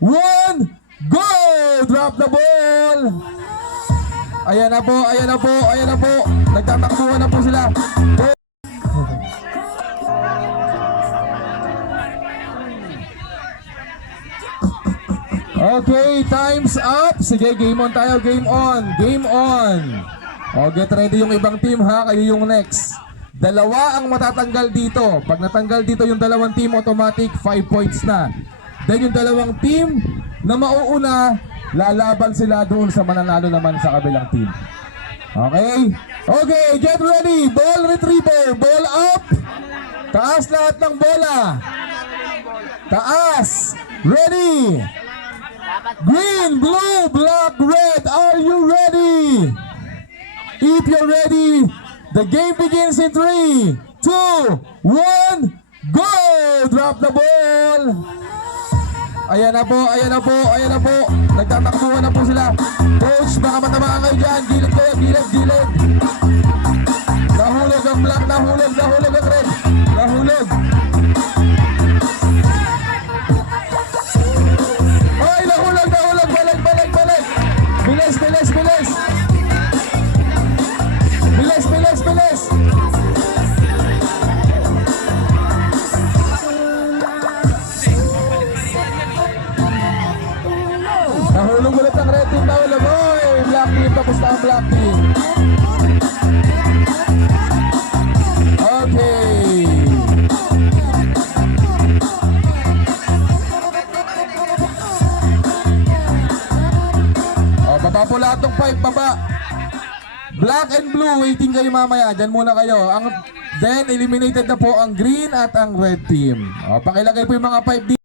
1, go! Drop the ball! Ayan na po, ayan na po, ayan na po. Nagtatakbuhan na po sila. Okay, time's up. Sige, game on tayo, game on. Game on. O, get ready yung ibang team ha, kayo yung next. Dalawa ang matatanggal dito. Pag natanggal dito yung dalawang team, automatic 5 points na. Then yung dalawang team na mauuna, lalaban sila doon sa mananalo naman sa kabilang team. Okay? Okay, get ready. Ball retriever, ball up. Taas lahat ng bola. Taas. Ready. Green, blue, black, red. Are you ready? If you're ready, the game begins in 3, 2, 1, go! Drop the ball. Ayan na po, ayan na po, ayan na po. Nagtatakbuhan na po sila. Coach, baka matamaan kayo dyan. Gilid kayo, gilid, gilid. Nahulog ang black, nahulog, nahulog ang red. Nahulog. Ay, nahulog, nahulog. Balik, balik, balik. Bilis, bilis, bilis. Bilis, bilis, bilis. Nahulog ulit ang red team, nahulog. Oy, black team, tapos na ang black team. Okay. O, baba po lahat ng 5, baba. Black and blue, waiting kayo mamaya. Diyan muna kayo. Then, eliminated na po ang green at ang red team. O, pakilagay po yung mga 5 dito.